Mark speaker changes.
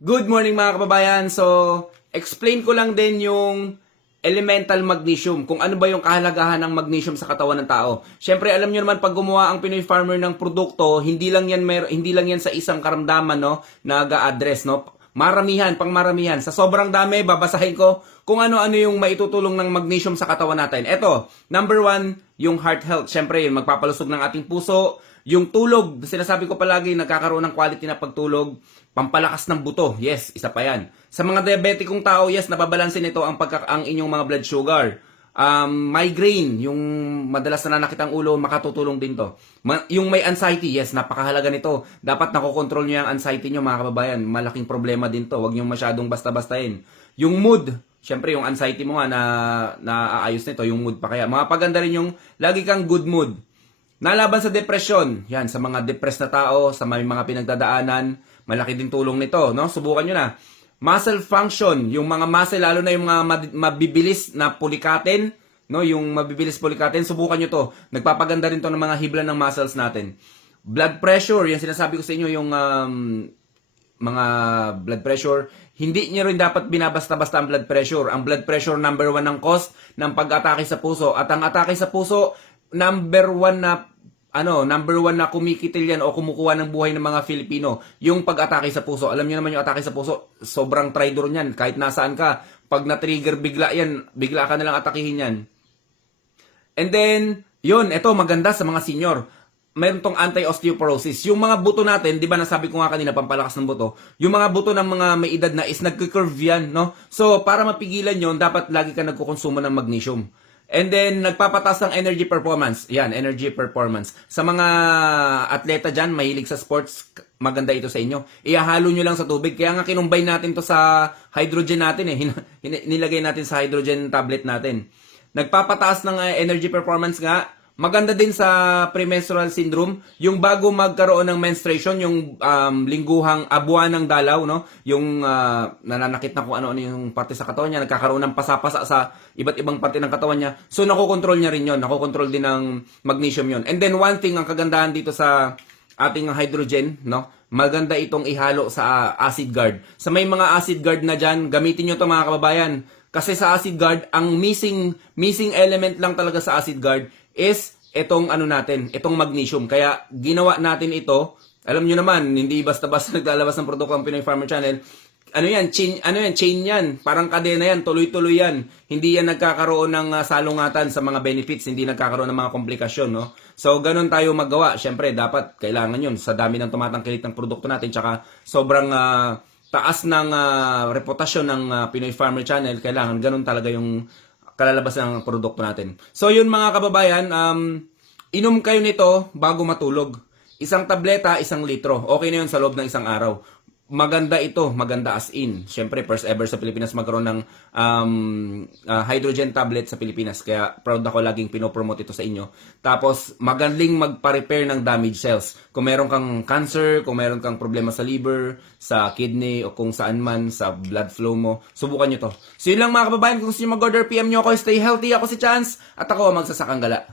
Speaker 1: Good morning mga kababayan. So, explain ko lang din yung elemental magnesium, kung ano ba yung kahalagahan ng magnesium sa katawan ng tao. Syempre, alam niyo naman pag gumawa ang Pinoy farmer ng produkto, hindi lang yan mer- hindi lang yan sa isang karamdaman no, na address no. Maramihan, pang maramihan. Sa sobrang dami, babasahin ko kung ano-ano yung maitutulong ng magnesium sa katawan natin. Ito, number one, yung heart health. Syempre, yung magpapalusog ng ating puso, yung tulog, sinasabi ko palagi, nagkakaroon ng quality na pagtulog, pampalakas ng buto. Yes, isa pa yan. Sa mga diabetikong tao, yes, nababalansin nito ang, pagka, ang inyong mga blood sugar. Um, migraine, yung madalas na nanakit ang ulo, makatutulong din to. Ma- yung may anxiety, yes, napakahalaga nito. Dapat nakokontrol nyo yung anxiety nyo, mga kababayan. Malaking problema din to. Huwag nyo masyadong basta-bastahin. Yung mood, syempre yung anxiety mo nga na naaayos nito, yung mood pa kaya. Mga paganda rin yung lagi kang good mood. Nalaban sa depression, yan, sa mga depressed na tao, sa may mga pinagdadaanan, malaki din tulong nito, no? Subukan nyo na. Muscle function, yung mga muscle, lalo na yung mga mabibilis na pulikatin, no? Yung mabibilis pulikatin, subukan nyo to. Nagpapaganda rin to ng mga hibla ng muscles natin. Blood pressure, yan sinasabi ko sa inyo, yung um, mga blood pressure, hindi niyo rin dapat binabasta-basta ang blood pressure. Ang blood pressure number one ng cause ng pag-atake sa puso. At ang atake sa puso, number one na ano, number one na kumikitil yan o kumukuha ng buhay ng mga Filipino, yung pag-atake sa puso. Alam niyo naman yung atake sa puso, sobrang traitor niyan. Kahit nasaan ka, pag na-trigger bigla yan, bigla ka nalang atakihin yan. And then, yun, ito maganda sa mga senior. Meron tong anti-osteoporosis. Yung mga buto natin, di ba nasabi ko nga kanina, pampalakas ng buto, yung mga buto ng mga may edad na is nagka-curve yan, no? So, para mapigilan yon dapat lagi ka nagkukonsumo ng magnesium. And then, nagpapatas ng energy performance. Yan, energy performance. Sa mga atleta dyan, mahilig sa sports, maganda ito sa inyo. Ihahalo nyo lang sa tubig. Kaya nga kinumbay natin to sa hydrogen natin eh. Nilagay natin sa hydrogen tablet natin. Nagpapataas ng uh, energy performance nga. Maganda din sa premenstrual syndrome, yung bago magkaroon ng menstruation, yung um, lingguhang abuan ng dalaw, no? Yung uh, nananakit na kung ano-ano yung parte sa katawan niya, nagkakaroon ng pasapasa sa iba't ibang parte ng katawan niya. So, nakokontrol niya rin yon Nakokontrol din ng magnesium yon And then, one thing, ang kagandahan dito sa ating hydrogen, no? Maganda itong ihalo sa acid guard. Sa may mga acid guard na dyan, gamitin nyo to mga kababayan. Kasi sa acid guard, ang missing missing element lang talaga sa acid guard is itong ano natin, itong magnesium. Kaya ginawa natin ito. Alam nyo naman, hindi basta-basta naglalabas ng produkto ang Pinoy Farmer Channel. Ano yan, chain, ano yan, chain yan. Parang kadena yan, tuloy-tuloy yan. Hindi yan nagkakaroon ng uh, salungatan sa mga benefits, hindi nagkakaroon ng mga komplikasyon, no? So, ganun tayo magawa. Siyempre, dapat kailangan yun sa dami ng tumatangkilik ng produkto natin, tsaka sobrang uh, taas ng uh, reputasyon ng uh, Pinoy Farmer Channel, kailangan ganun talaga yung kalalabas ng produkto natin. So yun mga kababayan, um, inom kayo nito bago matulog. Isang tableta, isang litro. Okay na yun sa loob ng isang araw. Maganda ito, maganda as in. Siyempre, first ever sa Pilipinas magkaroon ng um, uh, hydrogen tablet sa Pilipinas. Kaya proud ako laging pinopromote ito sa inyo. Tapos, magaling magpa-repair ng damaged cells. Kung meron kang cancer, kung meron kang problema sa liver, sa kidney, o kung saan man, sa blood flow mo, subukan nyo to. So yun lang mga kababayan, kung gusto nyo mag-order, PM nyo ako, stay healthy, ako si Chance, at ako ang magsasakang gala.